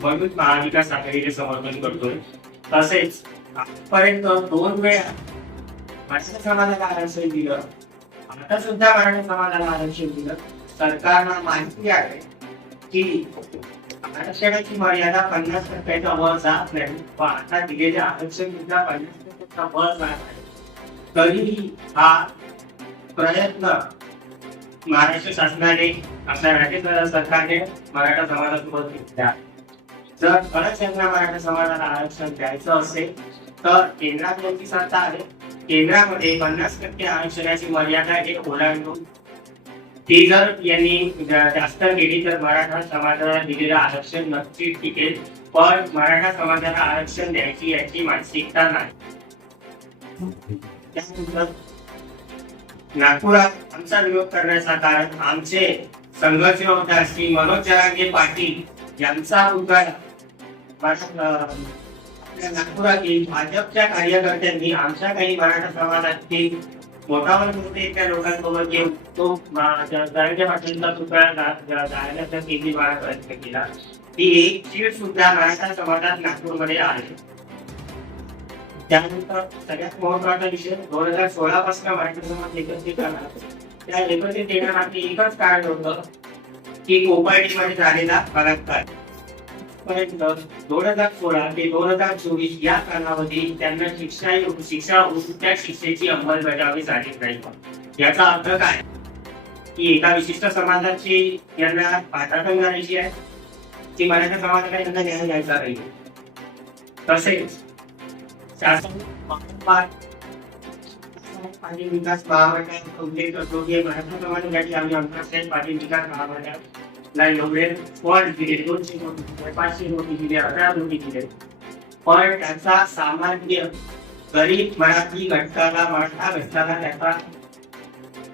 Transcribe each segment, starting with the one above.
म्हणून महाविकास आघाडीचे समर्थन करतोय. तसेच आजपर्यंत दोन वेळा मराठा समाजाला आरक्षण दिलं. आता सुद्धा मराठा समाजाला आरक्षण दिलं. सरकारला माहिती आहे की आरक्षणाची मर्यादा पन्नास टक्क्याच्या वर जात नाही. व आता दिलेले आरक्षण सुद्धा पन्नास टक्क्याच्या वर जात नाही तरीही हा प्रयत्न महाराष्ट्र शासनाने आपल्या राज्य सरकारने मराठा समाजासोबत घेतला. जर खरंच यांना मराठा समाजाला आरक्षण द्यायचं असेल तर केंद्रात यांची सत्ता आहे. केंद्रामध्ये पन्नास टक्के आरक्षणाची मर्यादा एक ओलांडून ती जर यांनी जास्त केली तर मराठा समाजाला दिलेलं आरक्षण नक्की टिकेल पण मराठा समाजाला आरक्षण द्यायची याची मानसिकता नाही. नागपुरात आमचा विरोध करण्याचा कारण आमचे संघर्ष होता श्री मनोज जरांगे पाटील यांचा मुद्दा नागपुरातील भाजपच्या कार्यकर्त्यांनी आमच्या काही मराठा समाजातील मोठा वर्ग त्या लोकांसोबत येऊन तो अं, ज- जरांगे पाटीलचा पुतळा जा- केली प्रयत्न केला ती एक सीट सुद्धा मराठा समाजात नागपूरमध्ये आहे. त्यानंतर सगळ्यात महत्त्वाचा विषय दोन हजार सोळा पासून मराठा समाज एकत्रित करणार त्या एकत्रित येण्यामागे एकच कारण होतं की कोपर्डीमध्ये झालेला बलात्कार. पर्यंत दोन हजार सोळा ते दोन हजार चोवीस या कालावधीत त्यांना शिक्षा शिक्षा त्या शिक्षेची अंमलबजावणी झाली नाही. याचा अर्थ काय? की एका विशिष्ट समाजाची यांना पाठाटन करायची आहे. ती मराठा समाजाला त्यांना न्याय द्यायचा नाही. तसेच शासन वारंवार विकास महामंडळ उल्लेख करतो की मराठा समाजासाठी आम्ही आंतरराष्ट्रीय पाणी विकास महामंडळ महामंडळाला एवढे फंड दिले दोनशे कोटी दिले पाचशे कोटी दिले अकरा कोटी दिले. पण त्याचा सामान्य गरीब मराठी घटकाला मराठा घटकाला त्याचा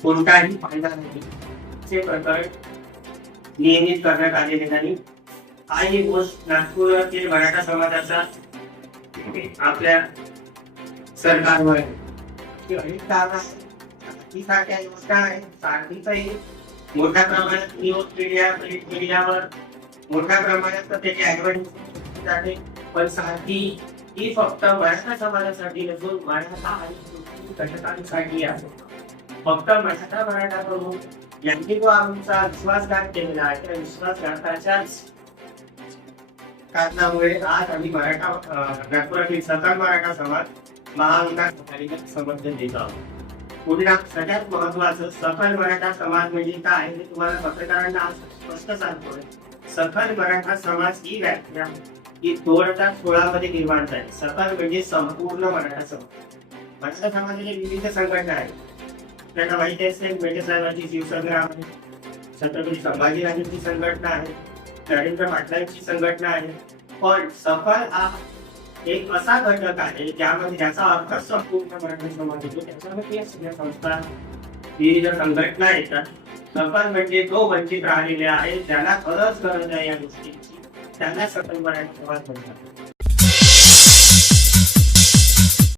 कोणताही फायदा नाही. असे प्रकरण नियमित करण्यात आलेले नाही. हा एक गोष्ट नागपुरातील मराठा समाजाचा आपल्या सरकारवर ही अनेक कारणं ही सारख्या योजना आहेत सारखीचाही मोठ्या प्रमाणात न्यूज मीडिया प्रिंट मीडियावर मोठ्या प्रमाणात त्याची ऍडव्हर्टाइजमेंट जाते पण सारखी ही फक्त मराठा समाजासाठी नसून मराठा आणि मुस्लिम घटकांसाठी आहे. फक्त मराठा मराठा प्रमुख यांनी जो आमचा विश्वासघात केलेला आहे त्या विश्वासघाताच्याच कारणामुळे आज आम्ही मराठा नागपुरातील सकल मराठा समाज महाविकास आघाडीला समर्थन देत आहोत. पुन्हा सगळ्यात महत्वाचं सफल मराठा समाज म्हणजे काय हे तुम्हाला पत्रकारांना आज स्पष्ट सांगतोय. सफल मराठा समाज ही व्याख्या ही दोन हजार सोळा मध्ये निर्माण झाली. सफल म्हणजे संपूर्ण मराठा समाज. मराठा समाजाचे विविध संघटना आहेत. त्यांना माहिती असेल मेटे साहेबांची शिवसंग्राम आहे. छत्रपती संभाजीराजांची संघटना आहे. नरेंद्र पाटलांची संघटना आहे. पण सफल हा एक असा घटक आहे ज्यामध्ये ज्याचा अर्थ संपूर्ण मराठी समाज येतो त्याच्यामध्ये या सगळ्या संस्था ही ज्या संघटना येतात सफल म्हणजे तो वंचित राहिलेले आहे. ज्याला खरंच गरज आहे या गोष्टीची. त्यांना सफल मराठी समाज म्हणतात.